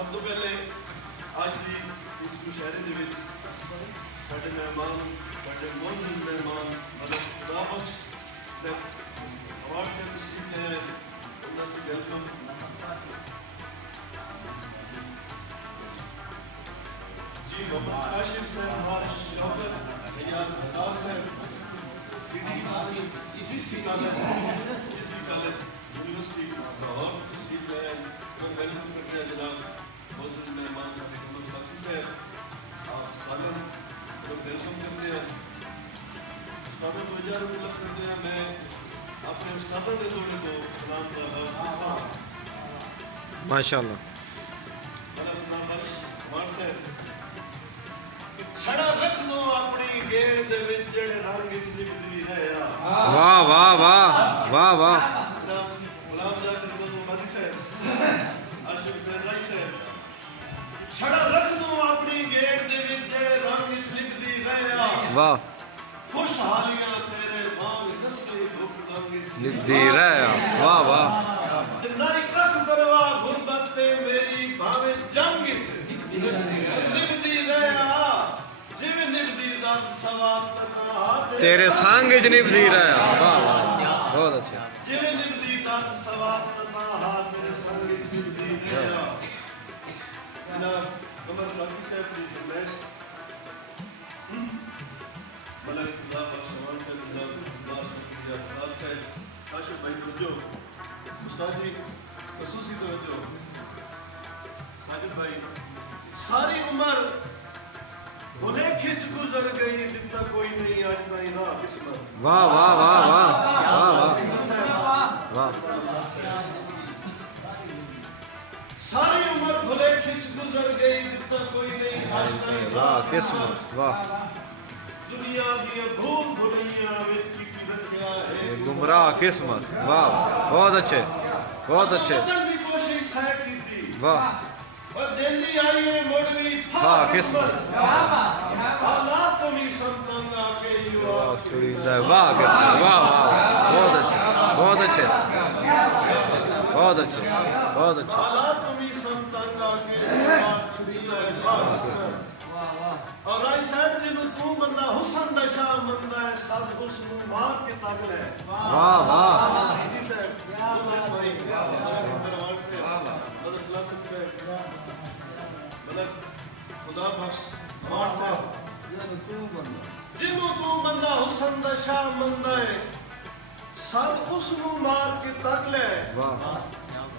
सब तो पहले आज की इस मुशायरे के विच साडे मेहमान साडे मौजूद मेहमान मतलब खुदा बख्श से अवार्ड से तशरीफ ले आए उन्होंने से वेलकम जी मोहम्मद काशिफ साहब हमारे शौकत यार हकार साहब CD GC college university Lahore तशरीफ ले आए मैं वेलकम करते हैं जनाब मौजूद मेहमान साहब मोहम्मद साथी साहब आप सालम को वेलकम करते हैं उस्तादों को इजाज़त तलब करते हैं मैं अपने उस्तादों के जोड़े को सलाम का आगाज़ माशाअल्लाह छड़ा रख लो अपनी गेड़ दे विच जेड़े रंग विच निकली रहया वाह वाह वाह वाह वाह गुलाम जाकिर मोहम्मदी साहब आशिफ हुसैन राय साहब छड़ा रख लो अपनी गेड़ दे विच जेड़े रंग विच निकली रहया वाह खुशहालियां तेरे वांग नस्ली भुख रंग विच निकली रहया वाह वाह ना कख परवा गुरबत ते मेरी भावे जंग विच निकली रहया जिवें निभदी दत सवाब तका तेरे संग च निभदी रहया वाह वाह बहुत अच्छा जिवें निभदी दत सवाब तका तेरे संग च निभदी रहया जनाब कमर साथी साहब की फरमाइश मलक खुदा बख्श अवार्ड से जनाब खुदा शुक्रिया खास साहब आशिफ भाई तवज्जो उस्ताद जी खसूसी तवज्जो साजिद भाई सारी उम्र भुले खिंच गुजर गई जितना कोई नहीं आज ताई ना किस्मत वाह वाह वाह वाह वाह वाह सारी उम्र भुले खिंच गुजर गई जितना कोई नहीं आज ताई वाह किस्मत वाह दुनिया दी भूल भुलैया विच कीती रखया है गुमराह किस्मत वाह बहुत अच्छे बहुत अच्छे बदलने की कोशिश है कीती वाह और देंदी आई है मोड़वी वाह किस्मत हालात तो नहीं संतंगा के युवा वाह किस्मत वाह वाह बहुत अच्छे बहुत अच्छे बहुत अच्छे बहुत अच्छे हालात तो नहीं संतंगा के युवा छुड़ीला वाह किस्मत और राय साहब जी नु तू बंदा हुसन दा शाह मंदा है साध हुस्न मार के ताकल है वाह वाह जी साहब भाई परवान से मदद लासिम से मदद खुदा बख्श अवार्ड से जिन्हों तू बंदा हुसन दा शाह मंदा है साध हुस्न मार के ताकल है वाह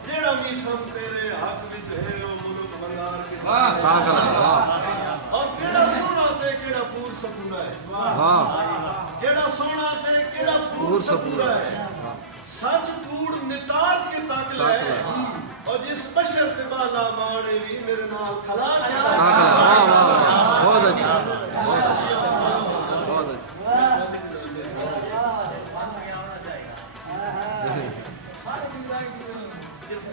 जेड़ा मीसम तेरे हक विच है ओ मुल्क मंगार के ताकल है वाह और केड़ा सोना ते केड़ा पूर सपूरा है वाह केड़ा सोना ते केड़ा पूर सपूरा है सच कूड़ नितार के ताकल है और जिस बशर ते बाला माने भी मेरे नाल खला के ताकल है वाह वाह बहुत अच्छा बहुत अच्छा बहुत अच्छा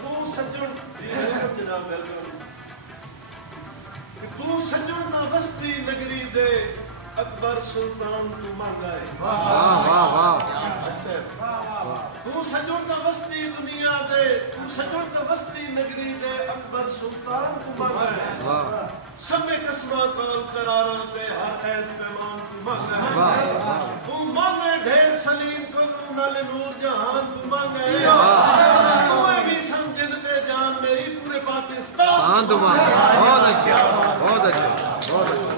तू सज्जन जनाब वेलकम तू सज्जन दा वस्ती नगरी दे अकबर सुल्तान तू मांगा है वाह वाह वाह अच्छा तू सज्जन दा वस्ती दुनिया दे तू सज्जन दा वस्ती नगरी दे अकबर सुल्तान तू मांगा है वाह सबे कसमा कौल करारा ते हर ऐद पैमान तू मांगा है वाह तू मांगे ढेर सलीम को नाले नूर जहान तू मांगा है कोई भी समझन ते जान मेरी पूरे पाकिस्तान हाँ तुम बहुत अच्छे बहुत अच्छे बहुत अच्छे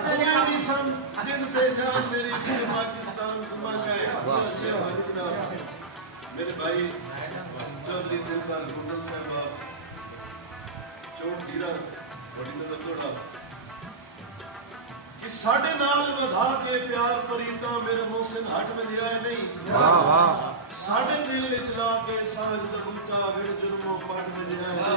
कोई भी समझन ते जान मेरी पूरे पाकिस्तान तू मांगा है मेरे भाई चौधरी दिलबर गुंडल साहब चौक हीरा बड़ी नजर तोड़ा कि साढ़े नाल वधा के प्यार परीता मेरे मोहसिन हट में लिया है नहीं वाह वाह साढ़े दिल विच ला के साज दा बूटा विड़ जुर्मों पट में लिया है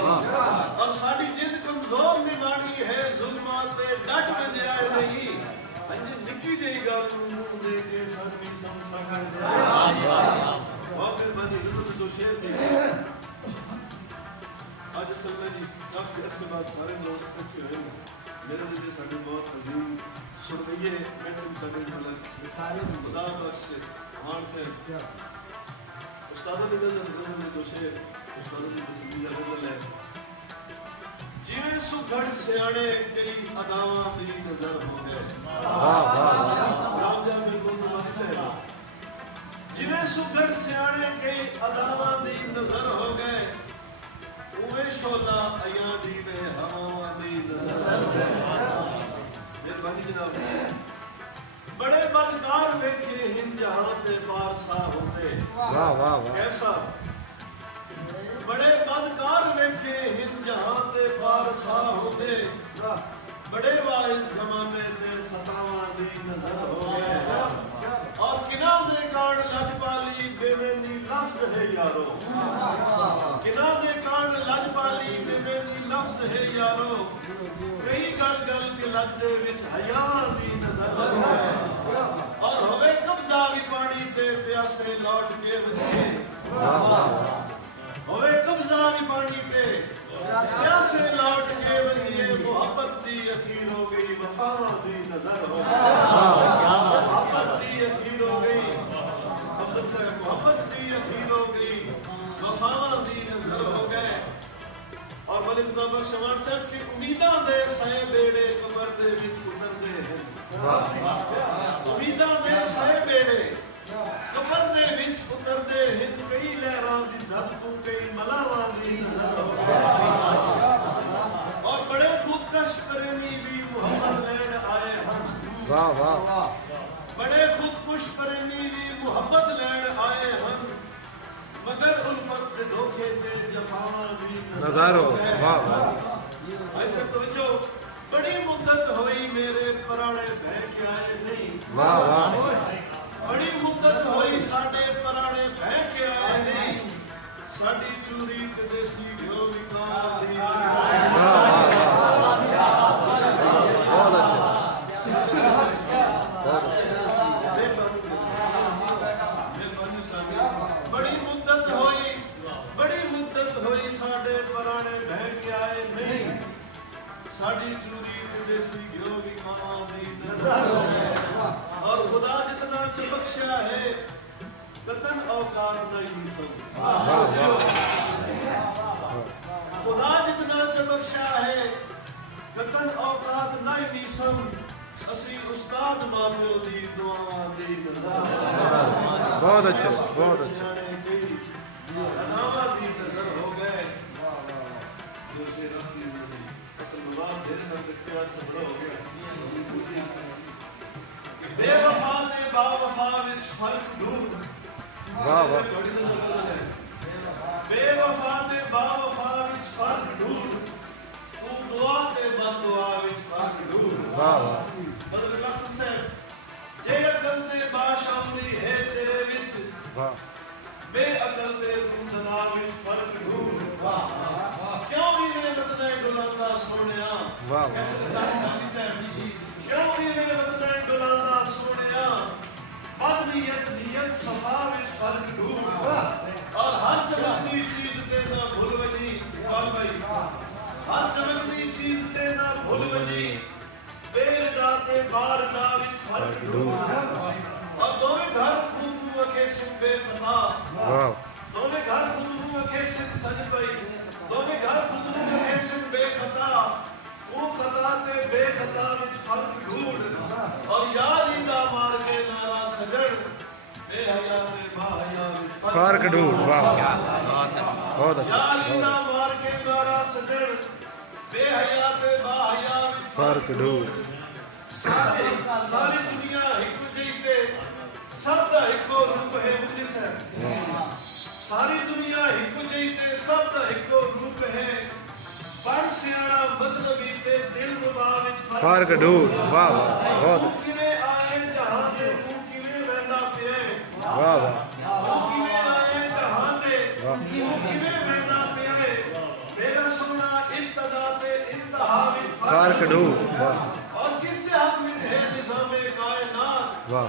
और साड़ी जिद कमजोर निमानी है जुल्मां ते डट में लिया है नहीं अंज निक्की जेही गल नूं दे के साडी सम सकण दे वाह फिर बनी जरूर दो शेर दे आज समय जी काफी अरसे बाद सारे दोस्त इकट्ठे हुए मेरे लिए साढ़े बहुत अजीम सुनइए बैठे साढ़े मतलब खुदा बख्श मान से उस्ताद ने दो शेर उस्ताद जी पसंदीदा गजल है जिवें सुघड़ सियाणे कई अदावां दी नजर हो गए वाह वाह राम जा फिर गुरु साहब जिवें सुघड़ सियाणे कई अदावां दी नजर हो गए उवे शोला अयां दी ने हवावां दी नजर हो गए मेहरबानी जनाब बड़े बदकार वेखे हिंद जहां ते बारसा होते वाह वाह वाह कैसा बड़े बदकार वेखे हिंद जहां ते बारसा होते बड़े वाइज जमाने ते खतावां दी नजर हो गए और किना दे कान लजपाली बेमेनी लफ्ज है यारो किना दे कान लजपाली बेमेनी लफ्ज है यारो कई गल गल के लजदे विच हयावां दी नजर हो गए और होवे कब्जा भी पानी ते प्यासे लौट के वजे होवे कब्जा भी पानी ते प्यासे लौट के वजे मोहब्बत दी अखीर हो गई वफावां दी नजर हो गई मोहब्बत दी अखीर हो गई अब्दुल साहब मोहब्बत दी अखीर हो गई वफावां दी नजर हो गए और मलिक खुदा शमान साहब की उम्मीदां दे साए बेड़े कबर दे विच उतरदे हैं उम्मीदां दे साए बेड़े कबर दे विच उतरदे हैं कई लहरां दी जद तू कई मलावां दी नजर हो गए और बड़े खुदकश प्रेमी भी मोहब्बत लैन आए हम वाह वाह बड़े खुदकुश प्रेमी भी मोहब्बत लैन आए हम मगर उल्फत दे धोखे ते जफावां दी नजर हो वाह वाह ऐसे तो जो बड़ी मुद्दत हुई मेरे पराणे बह के आए नहीं वाह वाह बड़ी मुद्दत हुई साडे पराणे बह के आए नहीं साडी चूरी ते देसी घिओ विकावां दी बहुत अच्छा बड़ी मुद्दत हुई साडे पराणे बह के आए नहीं साडी चूरी ते देसी घिओ विकावां दी नजर हो गए और खुदा जितना चबख्शा है कतन औकात नहीं सब खुदा जितना चबख्शा है कतन औकात नहीं सम असी उस्ताद मापियो दी दुआवां दी नजर बहुत अच्छे बहुत अच्छे अदावां दी नजर हो गए जो से रखी हुई असल मवाद देर सब इख्तियार से बड़ा हो गया बेवफा ते बावफा विच फर्क ढूंढ वाह वाह बेवफा ते बावफा विच फर्क ढूंढ तू दुआ ते बददुआ विच फर्क ढूंढ वाह वाह बदल कसम से जे अकल ते बाशौरी है तेरे विच वाह बेअकल ते तू दला विच फर्क ढूंढ क्यों इवें बतने गुलांदा सोनिया वाह कैसे साली साहब क्यों इवें बतने गुलांदा सोनिया बदनीयत नियत सफा विच फर्क ढूंढ और हर चमकती चीज ते ना भूल वजी कौन भाई हर चमकती चीज ते ना भूल वजी बेरदा ते बारदा विच फर्क ढूंढ और दोवें घर खुद नू अखे सिम बेखता वाह दोवें घर खुद नू अखे सिम सज पई दोवें घर खुद नू अखे सिम बेखता वो खता ते बेखता विच फर्क ढूंढ और यारी दा मार के नारा सजण बेहया ते बाहया विच फर्क ढूंढ वाह बहुत अच्छा यारी दा मार के नारा सजण बेहया ते बाहया विच फर्क ढूंढ सारी दुनिया एक जई ते सब दा इको रूप है मुखलिस है सारी दुनिया एक जई ते सब दा इको रूप है पढ़ सियाणा मतलबी ते दिल रुबा विच फर्क ढूंढ वाह वाह बहुत तू किवें आए जहां दे तू किवें वंदा पिए वाह वाह तू किवें आए जहां दे तू किवें वंदा पिए मेरा सोना इब्तदा ते इंतहा विच फर्क ढूंढ वाह और किसके हाथ में है निज़ामे कायनात वाह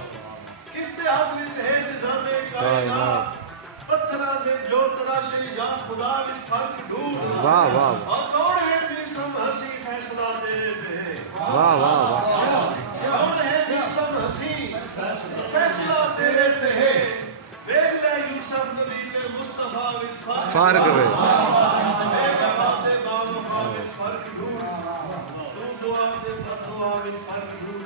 किसके हाथ में है निज़ामे कायनात पत्थरा दे जो तराशे या खुदा विच फर्क ढूंढ वाह वाह और कौन है बिसम हसी फैसला तेरे पे वाह वाह वाह कौन है बिसम हसी फैसला तेरे पे देख ले यूसुफ नबी ते मुस्तफा बेवफा विच फर्क वे बेवफा ते बावफा विच फर्क ढूंढ तू दुआ ते बददुआ विच फर्क ढूंढ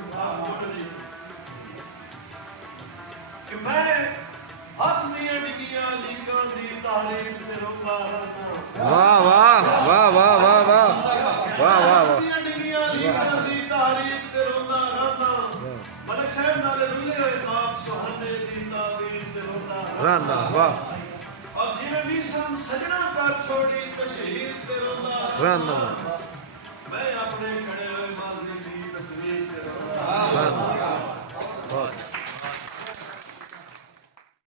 कि मैं हथ दियां डिगियां लीकां दी तारीफ ते रोंदा रहना वाह वाह वाह वाह वाह वाह वाह वाह वाह ਦੀਆਂ ਡਿੱਗੀਆਂ ਲੀਕਾਂ ਦੀ ਤਾਰੀਫ ਤੇ ਰੋਂਦਾ ਰਹਿੰਦਾ ਮਲਕ ਸਾਹਿਬ ਨਾਲੇ ਰੁੱਲੇ ਹੋਏ ਖਾਬ ਸੁਹਾਨੇ ਦੀ ਤਾਬੀਰ ਤੇ ਰੋਂਦਾ रहना वाह ਔਰ ਜਿਵੇਂ ਵੀ ਸਮ ਸਜਣਾ ਕਰ ਛੋੜੀ ਤਸ਼ਹੀਰ ਤੇ ਰੋਂਦਾ रहना ਮੈਂ ਆਪਣੇ ਖੜੇ ਹੋਏ ਮਾਜ਼ੀ ਦੀ ਤਸਵੀਰ ਤੇ ਰੋਂਦਾ रहना वाह